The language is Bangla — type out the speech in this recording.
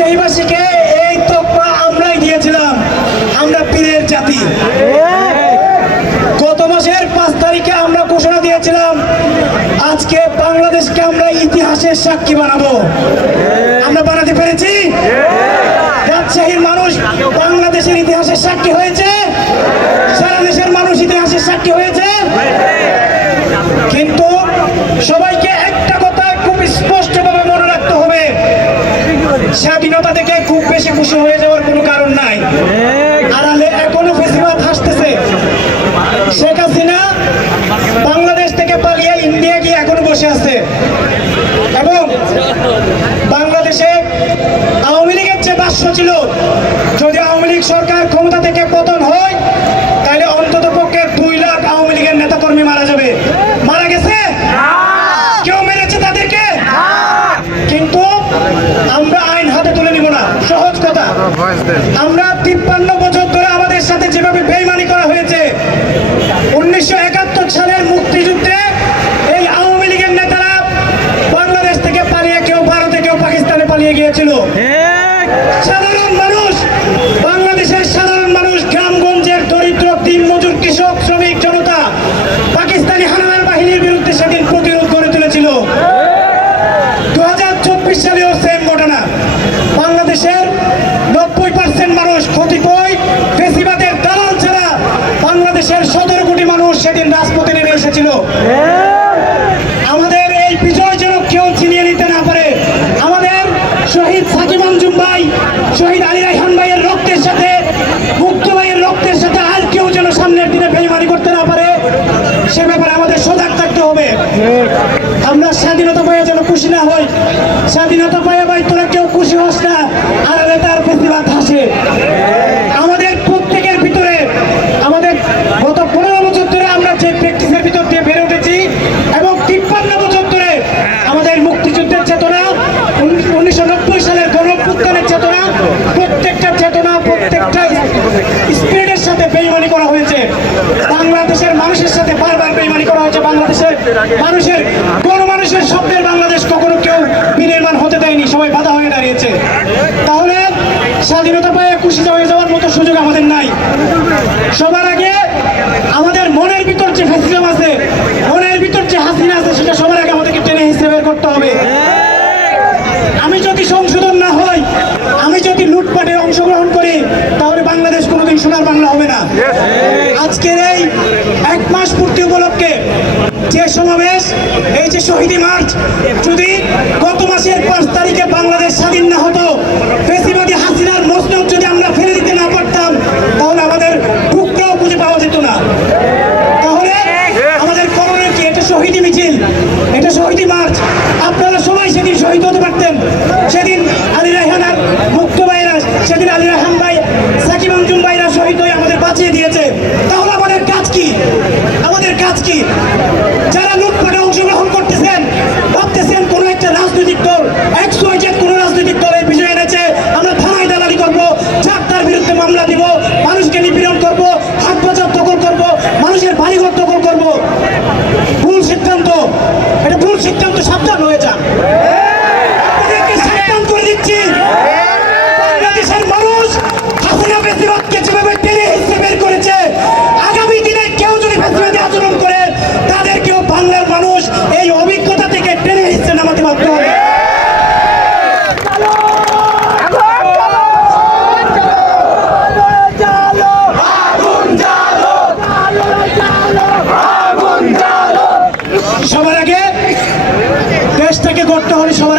রাজশাহীবাসীকে এই তকমা আমরাই দিয়েছিলাম, আমরা পীরের জাতি। গত মাসের 5 তারিখে আমরা ঘোষণা দিয়েছিলাম আজকে বাংলাদেশকে আমরা ইতিহাসের সাক্ষী বানাবো। আমরা বানাতে পেরেছি? রাজশাহীর মানুষ বাংলাদেশের ইতিহাসের সাক্ষী হয়েছে, সারা দেশের মানুষ ইতিহাসের সাক্ষী হয়েছে। কিন্তু সবাইকে একটা কথা খুব স্পষ্টভাবে মনে রাখতে হবে, স্বাধীনতা থেকে খুব বেশি খুশি হয়ে যাওয়ার কোনো কারণ নাই। আড়ালে এখনো ফেসিবাদ হাসতেছে। শেখ হাসিনা বাংলাদেশ থেকে পালিয়ে ইন্ডিয়া গিয়ে এখনো বসে আছে এবং বাংলাদেশে আওয়ামী লীগের যে ভাষ্য ছিল, যদি আওয়ামী লীগ সরকার ক্ষমতা থেকে পতন হয় তাহলে অন্তত পক্ষে 2 লাখ আওয়ামী লীগের নেতাকর্মী মারা যাবে। মারা গেছে? কেউ মেরেছে তাদেরকে? কিন্তু আমরা আইন হাতে তুলে নিব না। সহজ কথা, আমরা 53 বছর ধরে আমাদের সাথে যেভাবে বেইমানি করা হয়েছে, 1971 সালের মুক্তিযুদ্ধে এই আওয়ামী লীগের নেতারা বাংলাদেশ থেকে পালিয়ে কেউ ভারতে কেউ পাকিস্তানে পালিয়ে গিয়েছিল। সাধারণ মানুষ, বাংলাদেশের সাধারণ মানুষ, গ্রামগঞ্জের দরিদ্র দিনমজুর কৃষক শ্রমিক জনতা পাকিস্তানি হানাদার বাহিনীর বিরুদ্ধে সেদিন প্রতিরোধ গড়ে তুলেছিল। 2024 সালেও সেম ঘটনা। বাংলাদেশের 90% মানুষ কতিপয় ফেসিবাদের দালাল ছাড়া বাংলাদেশের 17 কোটি মানুষ সেদিন রাজপথে নেমে এসেছিল। আমাদের এই বিজয় যেন কেউ ছিনিয়ে নিতে না পারে। আমাদের শহীদ সাকিব আঞ্জুম ভাই, শহীদ আলী রায়হান ভাইয়ের রক্তের সাথে, মুক্ত ভাইয়ের রক্তের সাথে আর কেউ যেন সামনের দিনে বেইমানি করতে না পারে, সে ব্যাপারে আমাদের সজাগ থাকতে হবে। আমরা স্বাধীনতা পাইয়া যেন খুশি না হই। স্বাধীনতা পাইয়া ভাই তোরা কেউ খুশি হস না, আর তার প্রতিবাদ হাসে। আমাদের প্রত্যেকের ভিতরে, আমাদের গত 15 বছর ধরে আমরা যে প্র্যাকটিসের ভিতর দিয়ে বেড়ে উঠেছি এবং 53 বছর ধরে আমাদের মুক্তিযুদ্ধের চেতনা, 1990 সালের গণঅভ্যুত্থানের চেতনা, প্রত্যেকটা চেতনা, প্রত্যেকটা স্পিরিটের সাথে বেইমানি করা হয়েছে। বাংলাদেশের মানুষের সাথে বারবার বেইমানি করা হয়েছে। বাংলাদেশের মানুষের, গণমানুষের স্বপ্নের বাংলাদেশ কখনো কেউ বিনির্মাণ হতে দেয়নি, সবাই বাধা হয়ে দাঁড়িয়েছে। তাহলে স্বাধীনতা পেয়ে খুশি হয়ে যাওয়ার মতো সুযোগ আমাদের নাই। সবার আগে আমাদের মনের ভিতর যে ফ্যাসিজম আছে, মনের ভিতর যে হাসিনা আছে, সেটা সবার আগে আমাদেরকে টেনে হিসেবে বের করতে হবে। আমি যদি সংশোধন না হই, আমি যদি লুটপাটে অংশগ্রহণ করি, তাহলে বাংলাদেশ কোনোদিন সোনার বাংলা হবে না। আজকের এই 1 মাস পূর্তি উপলক্ষে যে সমাবেশ, এই যে শহীদ মার্চ, যদি গত মাসের 5 তারিখে বাংলাদেশ স্বাধীন না হতো, ফেসিবাদী হাসিনার মসনদ যদি আমরা ফেলে দিতে না পারতাম, তাহলে আমাদের টুকরাও খুঁজে পাওয়া যেত না। তাহলে আমাদের করণীয় কি? এটা শহীদি মিছিল, এটা শহীদি মার্চ। আপনারা সবাই সেদিন শহীদ হতে পারতেন। সেদিন আলী রায়হান আর মুক্ত ভাইরা, সেদিন আলী রায়হান ভাই, সাকিব আঞ্জুম ভাইরা শহীদ হয়ে আমাদের বাঁচিয়ে দিয়েছে। তাহলে আমাদের কাজ কি? আমাদের কাজ কি? যারা লুটপাটে অংশগ্রহণ করতেছেন, ভাবতেছেন কোনো একটা রাজনৈতিক দল, XYZ কোনো রাজনৈতিক দল এই বিষয় এনেছে, আমরা থানায় দালালি করবো, যার তার বিরুদ্ধে মামলা দিব, মানুষকে নিপীড়ন করবো, হাট বাজার দখল করবো, মানুষের বাড়িঘর দখল করবো। ভুল সিদ্ধান্ত, এটা ভুল সিদ্ধান্ত, সাবধান হয়ে যান। আপনাদেরকে সাবধান করে দিচ্ছি, বাংলাদেশের মানুষ হাসিনা ফেসিবাদকে যেভাবে টেনে হিসেবে বের করেছে, আগামী দিনে কেউ যদি ফেসিবাদী আচরণ করে, তাদেরকেও বাংলার মানুষ এই অভিজ্ঞতা থেকে টেনে হিসেবে নামাতে বাধ্য হবে। সবার আগে দেশটাকে গড়তে হবে, সবার